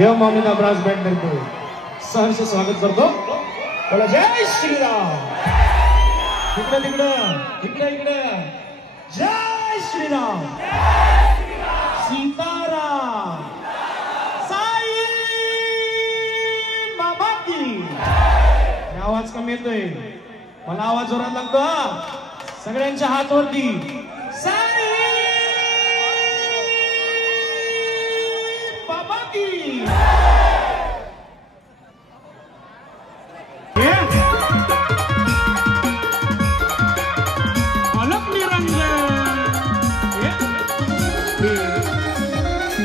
देव मामलेदार brass band करतो सहर्ष स्वागत करतो. बोला जय श्रीराम. इकडे तिकडं इकडे इकडे जय श्रीराम. सीताराम. साई बाबा की. आवाज कमी येतोय मला आवाज जोरात लागतो हा. सगळ्यांच्या हात वरती. साई बाबा की. अलग निरंजन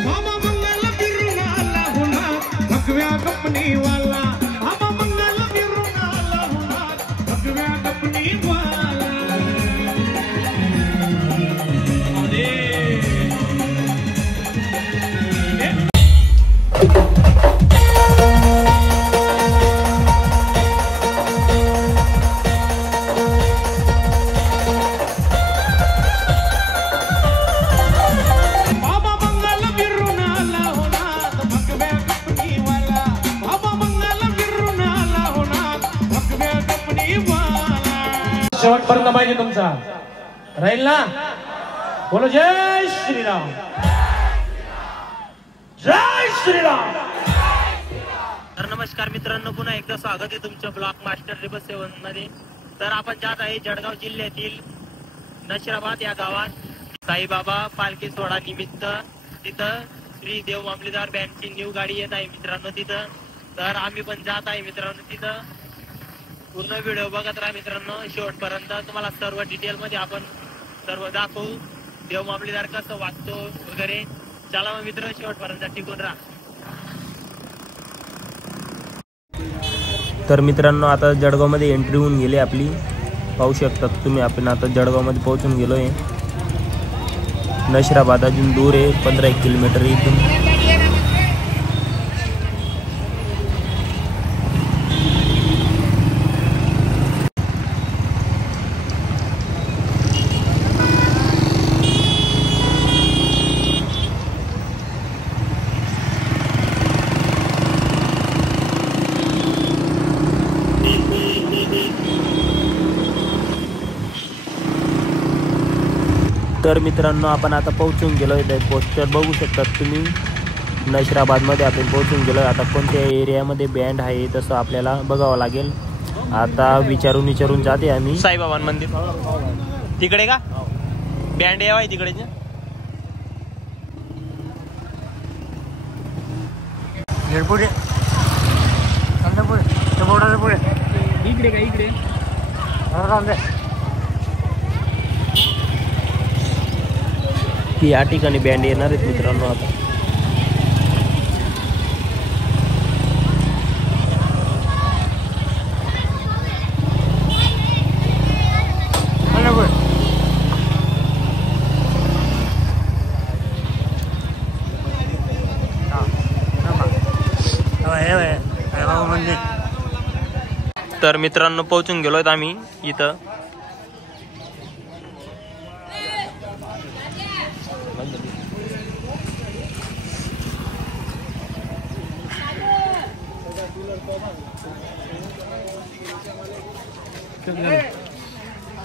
बाबा मंगल बिरुनाला होना भगव्या कपनी वाला. बाबा मंगल बिरुनाला होना भगव्या कपनी वाला. शेवटपर्यंत पाहिजे तुमचा राहील ना. बोलो जय श्रीराम. जय श्रीराम. तर नमस्कार मित्रांनो, पुन्हा एकदा स्वागत आहे तुमच्या ब्लॉक मास्टर 7 मध्ये. तर आपण जात आहे जळगाव जिल्ह्यातील नशिराबाद या गावात साईबाबा पालखी सोहळा निमित्त. तिथं श्री देव मामलेदार बँडची न्यू गाडी येत आहे मित्रांनो तिथं. तर आम्ही पण जात आहे मित्रांनो तिथं. पूर्ण व्हिडिओ बघत राहा मित्रांनो शेवटपर्यंत. तुम्हाला सर्व डिटेल मध्ये आपण सर्व दाखवू. देव मामलेदार कसं वाचतो वगैरे. चला मग मित्र शेवटपर्यंत टिकून राहा. तर मित्रांनो आता जळगावमध्ये एंट्री होऊन गेली आपली. पाहू शकतात तुम्ही आपण आता जळगावमध्ये पोहोचून गेलो आहे. नशिराबाद अजून दूर आहे 15-1 किलोमीटर इथून. तर मित्रांनो आपण आता पोहोचून गेलो आहे. पोस्टर बघू शकतात तुम्ही. नशिराबादमध्ये आपण पोहोचून गेलो आहे. आता कोणत्या एरियामध्ये बँड आहे तसं आपल्याला बघावं लागेल. आता विचारून जाते आम्ही. साईबाबा मंदिर तिकडे का बँड आहे तिकडे. इकडे का इकडे या ठिकाणी बँड येणार आहेत मित्रांनो. आता तर मित्रांनो पोहोचून गेलोय आम्ही इथं.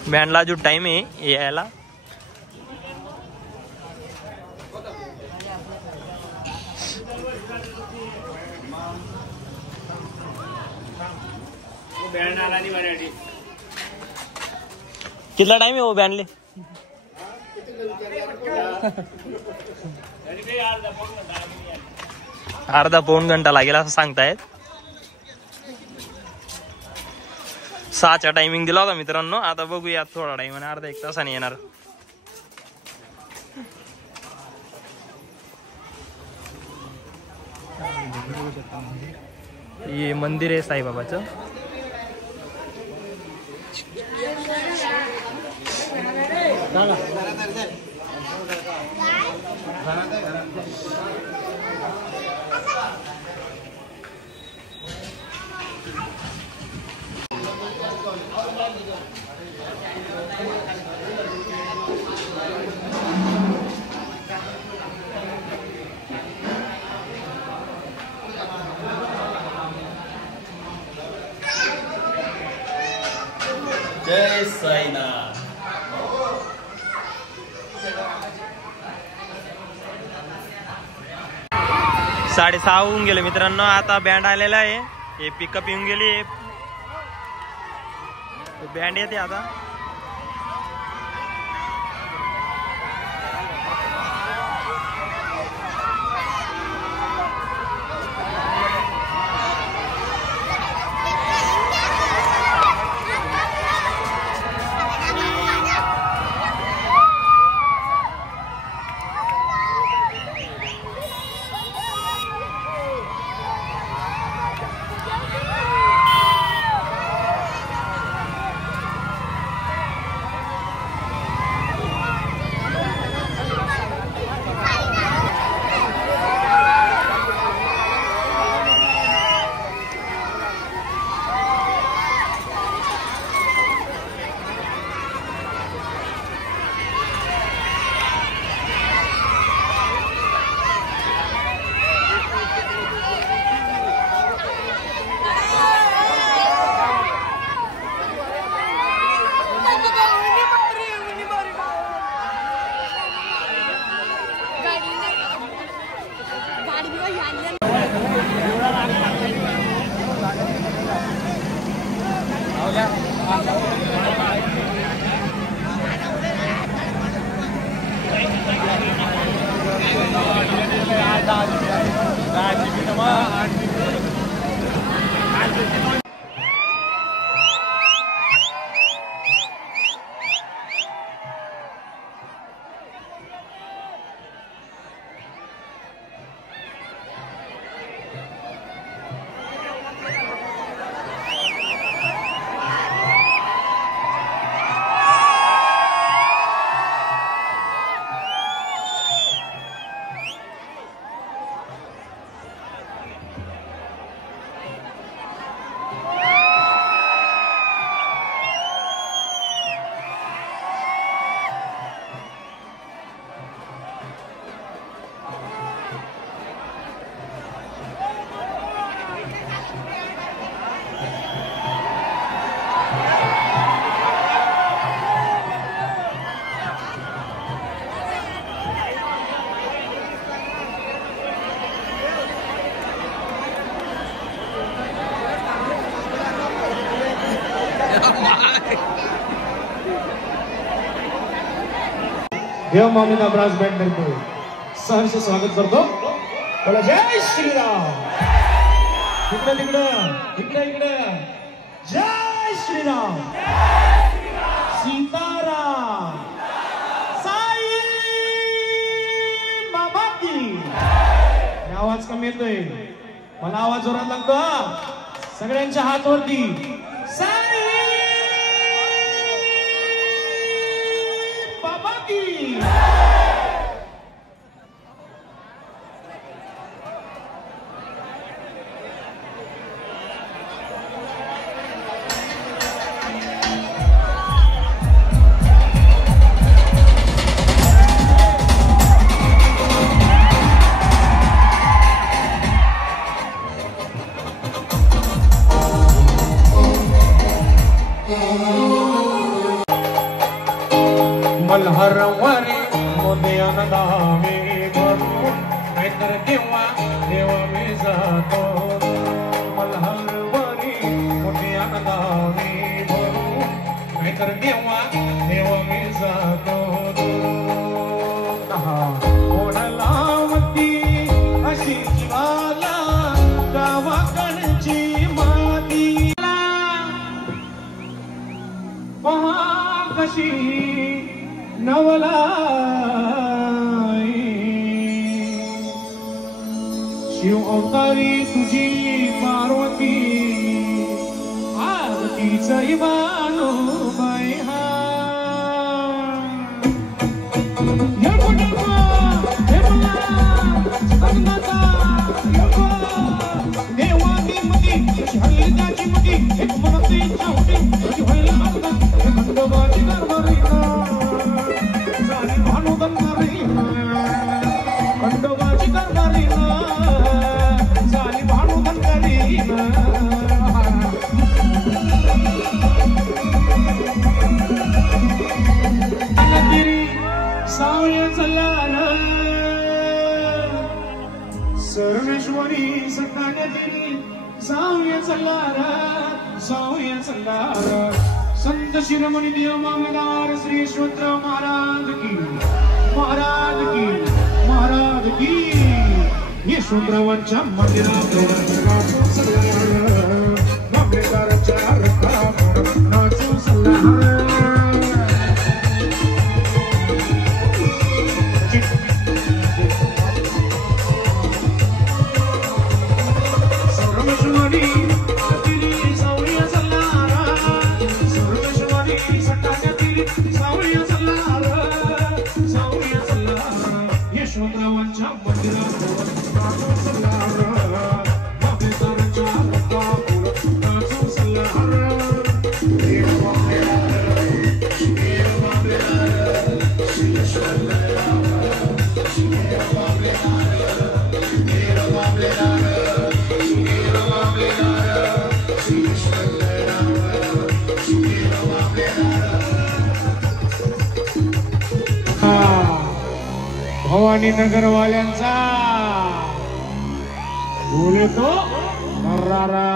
बँडला जो टाइम आहे यायला. कितना टाइम है वो बँडले. अर्धा पाऊण घंटा लागेल असं सांगतायत. 6चा टायमिंग दिला होता मित्रांनो. आता बघूया थोडा टाइम आणि अर्धा 1 तासाने येणार. हे मंदिर आहे साईबाबाचं. जय साईनाथ. 6:30 होऊन गेले मित्रांनो. आता बँड आलेला आहे. हे पिकअप येऊन गेली. बँड येते आता. देव मामीना ब्रास बँड तर्फे सहर्ष स्वागत करतो. बोला जय श्रीराम. इकडे इकडे इकडे जय श्रीराम. सीताराम. साई बाबा की. आवाज कमी येतोय. मला आवाज जोरात लागतो. सगळ्यांच्या हात वरती. साई बाबा की. मल्हारवारी मोदयान दावे भरून नाहीतर केव्हा देवा मी जातो. मल्हारवारी मोदयान दावे भरून नाहीतर केव्हा देवा मी जातो. ओढलावती अशी जीवाला गावाकडची मातीला पहा कशी नवलाई. शिव अवतारी तुझी पार्वती आरतीच इवानो बाई. हा देवानी मती हल्ल्याची मती एक मनती चावटी खंडोबाची गरबरीना झाली भानुदन करीना. खंडोबाची गरबरीना झाली भानुदन करीना. सर्वेश्वरी सत्तान्यातील सावया सल्लार संत शिरोमणी देव मामलेदार श्री यशवंतराव महाराज की यशवंतरावांच्या मंदिरात मामलेदाराच्या रथावर नाचू सल्लार भवानी नगर वाल्यांचा बोलतो नरारा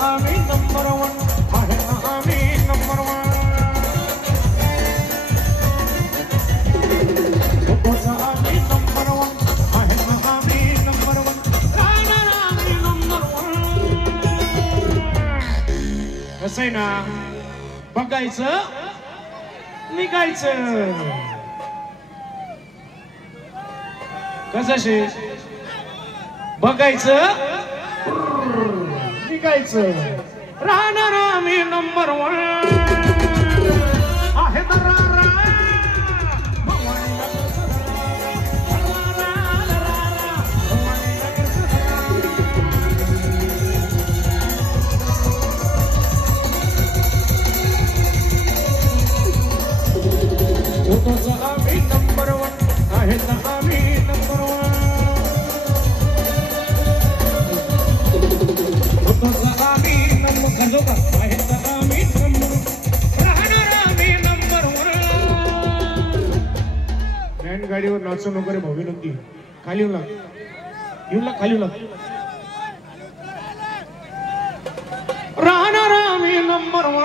आम्ही नंबर 1 आहे ना आम्ही नंबर 1 कसं आहे ना बघायचं निघायचं कसं बघायचं निघायचं राहणार आम्ही नंबर 1 आहे आम्ही नंबर 1 आहे आम्ही नंबर 1 आम्ही नंबर खंडो का आहे आम्ही नंबर राहणार आम्ही नंबर 1 बँड गाडीवर नाचू नको रे भावी नक्की खाली येऊन लाग खाली राहणार आम्ही नंबर 1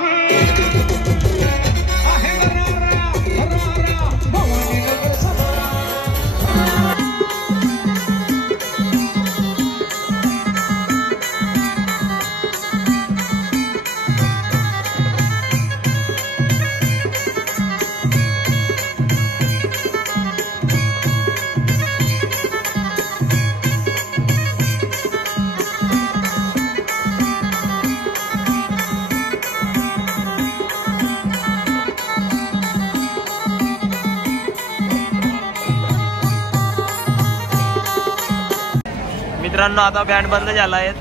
मित्रांनो आता बँड बंद झाला आहे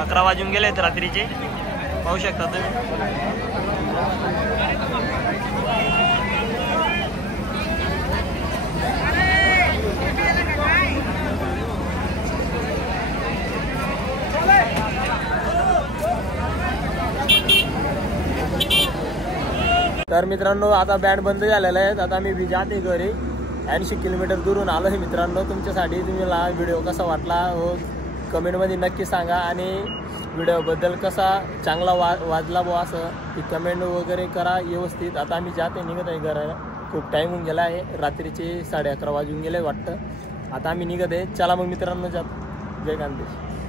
11 वाजून गेले आहेत रात्रीचे पाहू शकता तुम्ही तर मित्रांनो आता बँड बंद झालेला आहे आता मी जाते घरी 80 किलोमीटर दूरून आलो आहे मित्रांनो तुमच्यासाठी तुम्हाला व्हिडिओ कसा वाटला हो कमेंटमध्ये नक्की सांगा आणि व्हिडिओबद्दल कसा चांगला वाजला बुवा असं ती कमेंट वगैरे करा व्यवस्थित आता आम्ही जाते निघत आहे घराला खूप टाईम होऊन गेला आहे रात्रीचे 11:30 वाजून गेले वाटतं आता आम्ही निघत आहे चला मग मित्रांनो जात जय कांदेश